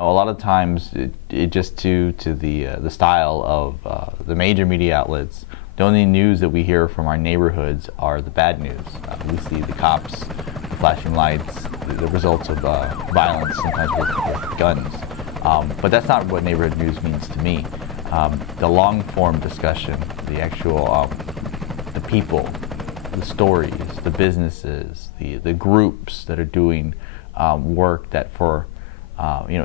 A lot of times, it just due to the style of the major media outlets, the only news that we hear from our neighborhoods are the bad news. We see the cops, the flashing lights, the results of violence, sometimes with guns. But that's not what neighborhood news means to me. The long-form discussion, the actual, the people, the stories, the businesses, the groups that are doing work that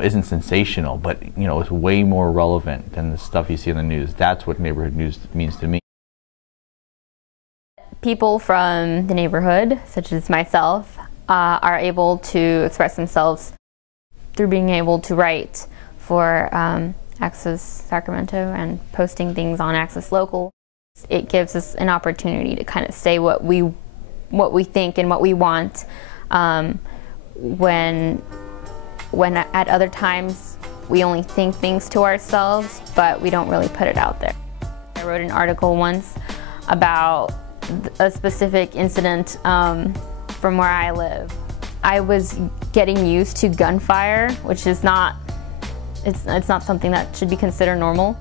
isn't sensational, but is way more relevant than the stuff you see in the news. That's what neighborhood news means to me. People from the neighborhood, such as myself, are able to express themselves through being able to write for Access Sacramento and posting things on Access Local. It gives us an opportunity to kind of say what we think and what we want when at other times we only think things to ourselves, but we don't really put it out there. I wrote an article once about a specific incident from where I live. I was getting used to gunfire, which is not, it's not something that should be considered normal.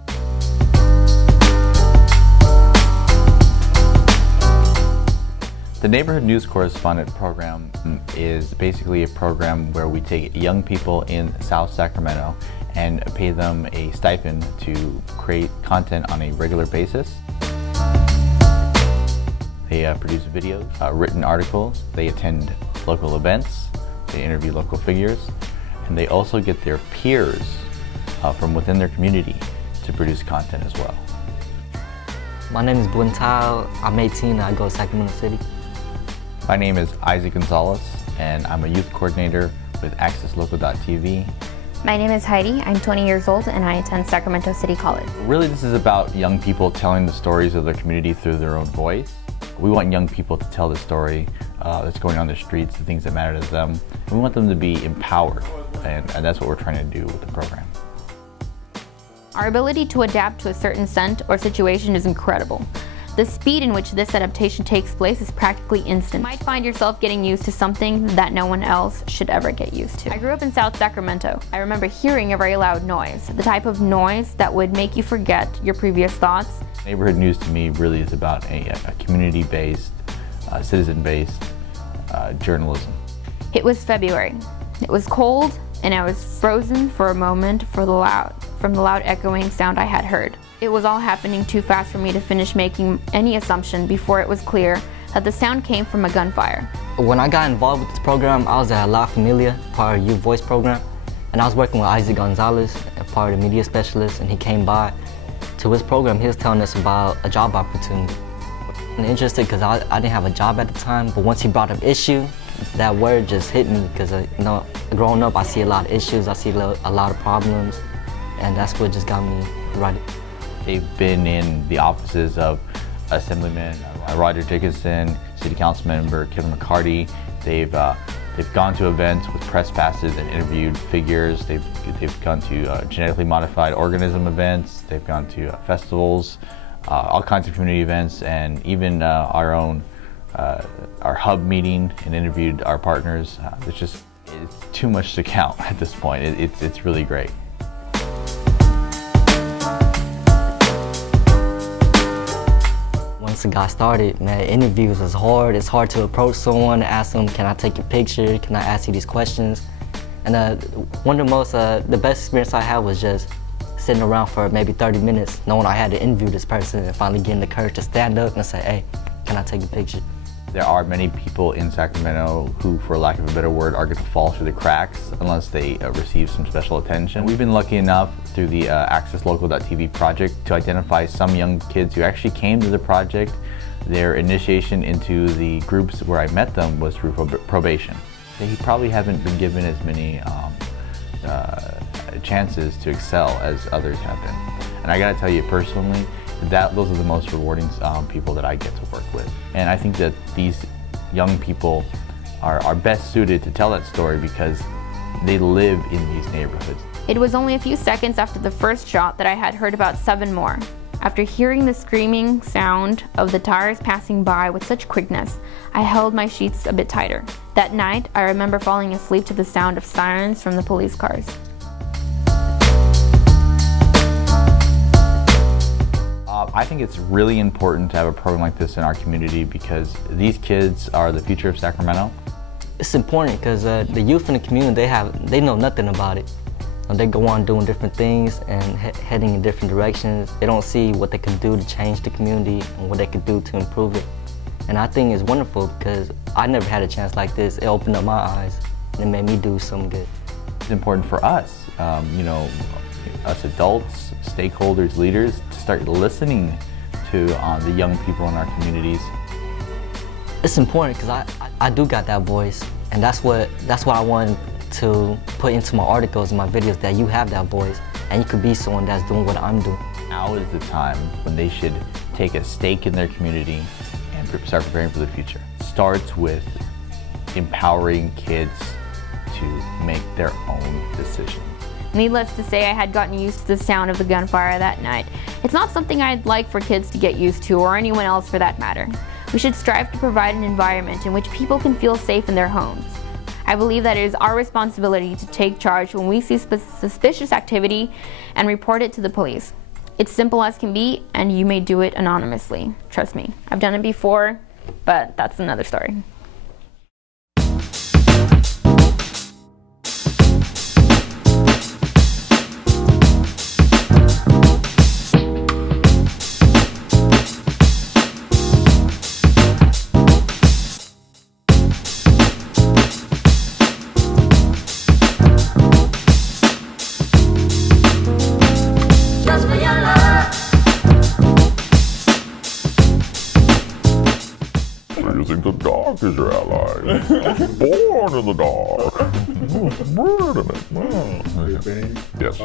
The Neighborhood News Correspondent program is basically a program where we take young people in South Sacramento and pay them a stipend to create content on a regular basis. They produce videos, written articles, they attend local events, they interview local figures, and they also get their peers from within their community to produce content as well. My name is Buntao. I'm 18 and I go to Sacramento City. My name is Isaac Gonzalez, and I'm a youth coordinator with AccessLocal.tv. My name is Heidi. I'm 20 years old and I attend Sacramento City College. Really, this is about young people telling the stories of their community through their own voice. We want young people to tell the story that's going on the streets, the things that matter to them. And we want them to be empowered, and that's what we're trying to do with the program. Our ability to adapt to a certain scent or situation is incredible. The speed in which this adaptation takes place is practically instant. You might find yourself getting used to something that no one else should ever get used to. I grew up in South Sacramento. I remember hearing a very loud noise, the type of noise that would make you forget your previous thoughts. Neighborhood news to me really is about a community-based, citizen-based journalism. It was February. It was cold and I was frozen for a moment from the loud echoing sound I had heard. It was all happening too fast for me to finish making any assumption before it was clear that the sound came from a gunfire. When I got involved with this program, I was at La Familia, part of Youth Voice program, and I was working with Isaac Gonzalez, a part of the media specialist, and he came by to his program. He was telling us about a job opportunity. I'm interested because I didn't have a job at the time, but once he brought up issue, that word just hit me because growing up I see a lot of issues, I see a lot of problems, and that's what just got me right. They've been in the offices of Assemblyman Roger Dickinson, City Council Member Kevin McCarty. They've gone to events with press passes and interviewed figures. They've gone to genetically modified organism events. They've gone to festivals, all kinds of community events, and even our hub meeting and interviewed our partners. It's too much to count at this point. It's really great. Once it got started, man, interviews was hard. It's hard to approach someone and ask them, can I take your picture? Can I ask you these questions? And one of the best experience I had was just sitting around for maybe 30 minutes, knowing I had to interview this person and finally getting the courage to stand up and say, hey, can I take a picture? There are many people in Sacramento who, for lack of a better word, are going to fall through the cracks unless they receive some special attention. We've been lucky enough through the AccessLocal.tv project to identify some young kids who actually came to the project. Their initiation into the groups where I met them was through probation. They probably haven't been given as many chances to excel as others have been. And I gotta tell you personally, those are the most rewarding people that I get to work with. And I think that these young people are best suited to tell that story because they live in these neighborhoods. It was only a few seconds after the first shot that I had heard about 7 more. After hearing the screaming sound of the tires passing by with such quickness, I held my sheets a bit tighter. That night, I remember falling asleep to the sound of sirens from the police cars. I think it's really important to have a program like this in our community because these kids are the future of Sacramento. It's important because the youth in the community, they know nothing about it. They go on doing different things and heading in different directions. They don't see what they can do to change the community and what they can do to improve it. And I think it's wonderful because I never had a chance like this. It opened up my eyes and it made me do something good. It's important for us, us adults, stakeholders, leaders, to start listening to the young people in our communities. It's important because I do got that voice, and that's what I wanted to put into my articles and my videos, that you have that voice and you could be someone that's doing what I'm doing. Now is the time when they should take a stake in their community and start preparing for the future. It starts with empowering kids to make their own decisions. Needless to say, I had gotten used to the sound of the gunfire that night. It's not something I'd like for kids to get used to, or anyone else for that matter. We should strive to provide an environment in which people can feel safe in their homes. I believe that it is our responsibility to take charge when we see suspicious activity and report it to the police. It's simple as can be, and you may do it anonymously. Trust me, I've done it before, but that's another story. You think the dark is your ally? Born in the dark. Bred in it. Yes.